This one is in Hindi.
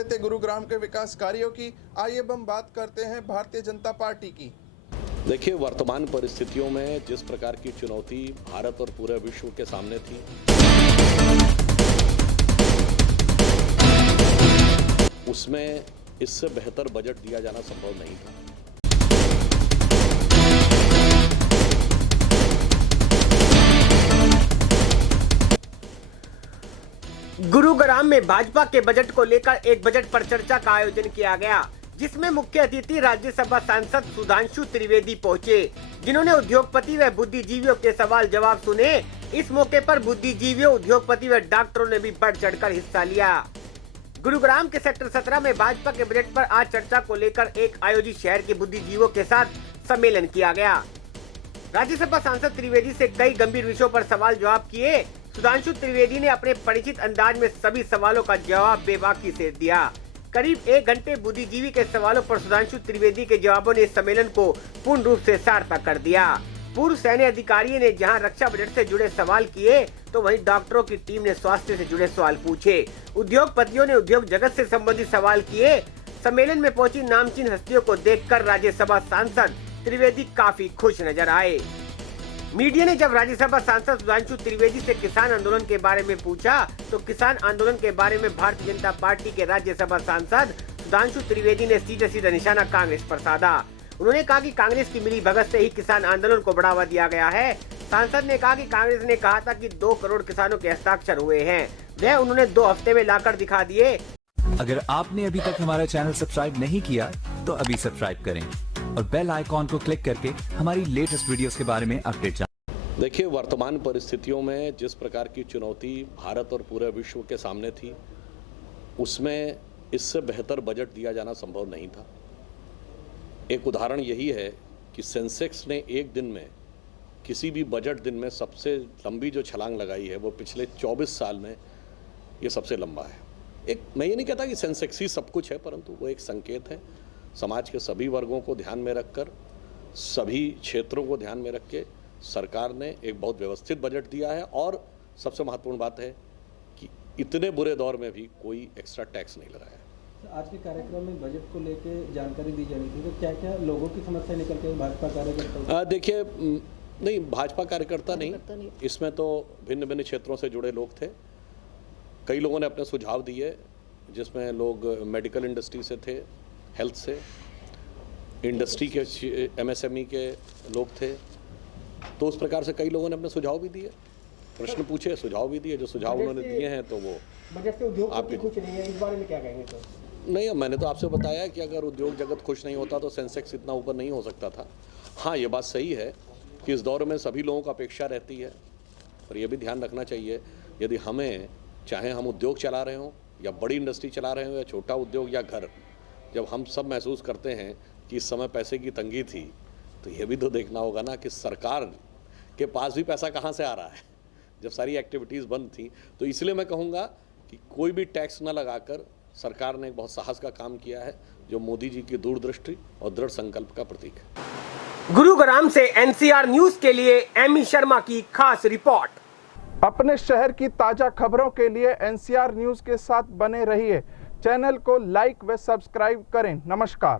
रहे थे गुरुग्राम के विकास कार्यों की। आइए अब हम बात करते हैं भारतीय जनता पार्टी की। देखिए, वर्तमान परिस्थितियों में जिस प्रकार की चुनौती भारत और पूरे विश्व के सामने थी, उसमें इससे बेहतर बजट दिया जाना संभव नहीं था। गुरुग्राम में भाजपा के बजट को लेकर एक बजट पर चर्चा का आयोजन किया गया, जिसमें मुख्य अतिथि राज्यसभा सांसद सुधांशु त्रिवेदी पहुंचे, जिन्होंने उद्योगपति व बुद्धिजीवियों के सवाल जवाब सुने। इस मौके पर बुद्धिजीवियों, उद्योगपति व डॉक्टरों ने भी बढ़ चढ़कर हिस्सा लिया। गुरुग्राम के सेक्टर 17 में भाजपा के बजट पर आज चर्चा को लेकर एक आयोजित शहर के बुद्धिजीवियों के साथ सम्मेलन किया गया। राज्यसभा सांसद त्रिवेदी से कई गंभीर विषयों पर सवाल जवाब किए। सुधांशु त्रिवेदी ने अपने परिचित अंदाज में सभी सवालों का जवाब बेबाकी से दिया। करीब 1 घंटे बुद्धिजीवी के सवालों पर सुधांशु त्रिवेदी के जवाबों ने इस सम्मेलन को पूर्ण रूप से सार्थक कर दिया। पूर्व सैन्य अधिकारियों ने जहां रक्षा बजट से जुड़े सवाल किए, तो वहीं डॉक्टरों की टीम ने स्वास्थ्य से जुड़े सवाल पूछे। उद्योगपतियों ने उद्योग जगत से संबंधित सवाल किए। सम्मेलन में पहुंची नामचीन हस्तियों को देखकर राज्यसभा सांसद त्रिवेदी काफी खुश नजर आए। मीडिया ने जब राज्यसभा सांसद सुधांशु त्रिवेदी से किसान आंदोलन के बारे में पूछा, तो किसान आंदोलन के बारे में भारतीय जनता पार्टी के राज्यसभा सांसद सुधांशु त्रिवेदी ने सीधा निशाना कांग्रेस पर साधा। उन्होंने कहा कि कांग्रेस की मिलीभगत से ही किसान आंदोलन को बढ़ावा दिया गया है। सांसद ने कहा कि कांग्रेस ने कहा था कि 2 करोड़ किसानों के हस्ताक्षर हुए हैं, वह उन्होंने 2 हफ्ते में लाकर दिखा दिए। अगर आपने अभी तक हमारा चैनल सब्सक्राइब नहीं किया, तो अभी सब्सक्राइब करें और बेल आइकॉन को क्लिक करके हमारी लेटेस्ट वीडियोस के बारे में अपडेट जानें। देखिए, वर्तमान परिस्थितियों में जिस प्रकार की चुनौती भारत और पूरे विश्व के सामने थी, उसमें इससे बेहतर बजट दिया जाना संभव नहीं था। एक उदाहरण यही है कि सेंसेक्स ने एक दिन में, किसी भी बजट दिन में सबसे लंबी जो छलांग लगाई है, वो पिछले 24 साल में ये सबसे लंबा है। मैं ये नहीं कहता कि सेंसेक्स ही सब कुछ है, परंतु वो एक संकेत है। समाज के सभी वर्गों को ध्यान में रखकर, सभी क्षेत्रों को ध्यान में रख के सरकार ने एक बहुत व्यवस्थित बजट दिया है। और सबसे महत्वपूर्ण बात है कि इतने बुरे दौर में भी कोई एक्स्ट्रा टैक्स नहीं लगाया। आज के कार्यक्रम में बजट को लेके जानकारी दी जानी थी, तो क्या क्या लोगों की समस्या निकल के भाजपा कार्यकर्ता? देखिए, नहीं, भाजपा कार्यकर्ता नहीं, इसमें तो भिन्न भिन्न क्षेत्रों से जुड़े लोग थे। कई लोगों ने अपने सुझाव दिए, जिसमें लोग मेडिकल इंडस्ट्री से थे, हेल्थ से, इंडस्ट्री के MSME के लोग थे। तो उस प्रकार से कई लोगों ने अपने सुझाव भी दिए, प्रश्न पूछे, सुझाव भी दिए। जो सुझाव उन्होंने दिए हैं, तो वो बजट से उद्योग कुछ नहीं है, इस बारे में क्या कहेंगे सर? नहीं, मैंने तो आपसे बताया कि अगर उद्योग जगत खुश नहीं होता तो सेंसेक्स इतना ऊपर नहीं हो सकता था। हाँ, ये बात सही है कि इस दौर में सभी लोगों को अपेक्षा रहती है, पर यह भी ध्यान रखना चाहिए, यदि हमें, चाहे हम उद्योग चला रहे हों या बड़ी इंडस्ट्री चला रहे हों या छोटा उद्योग या घर, जब हम सब महसूस करते हैं कि इस समय पैसे की तंगी थी, तो यह भी तो देखना होगा ना कि सरकार के पास भी पैसा कहाँ से आ रहा है, जब सारी एक्टिविटीज़ बंद थी। तो इसलिए मैं कहूँगा कि कोई भी टैक्स न लगाकर सरकार ने एक बहुत साहस का काम किया है, जो मोदी जी की दूरदृष्टि और दृढ़ संकल्प का प्रतीक है। गुरुग्राम से NCR न्यूज के लिए एमी शर्मा की खास रिपोर्ट। अपने शहर की ताजा खबरों के लिए NCR न्यूज के साथ बने रहिए। चैनल को लाइक व सब्सक्राइब करें। नमस्कार।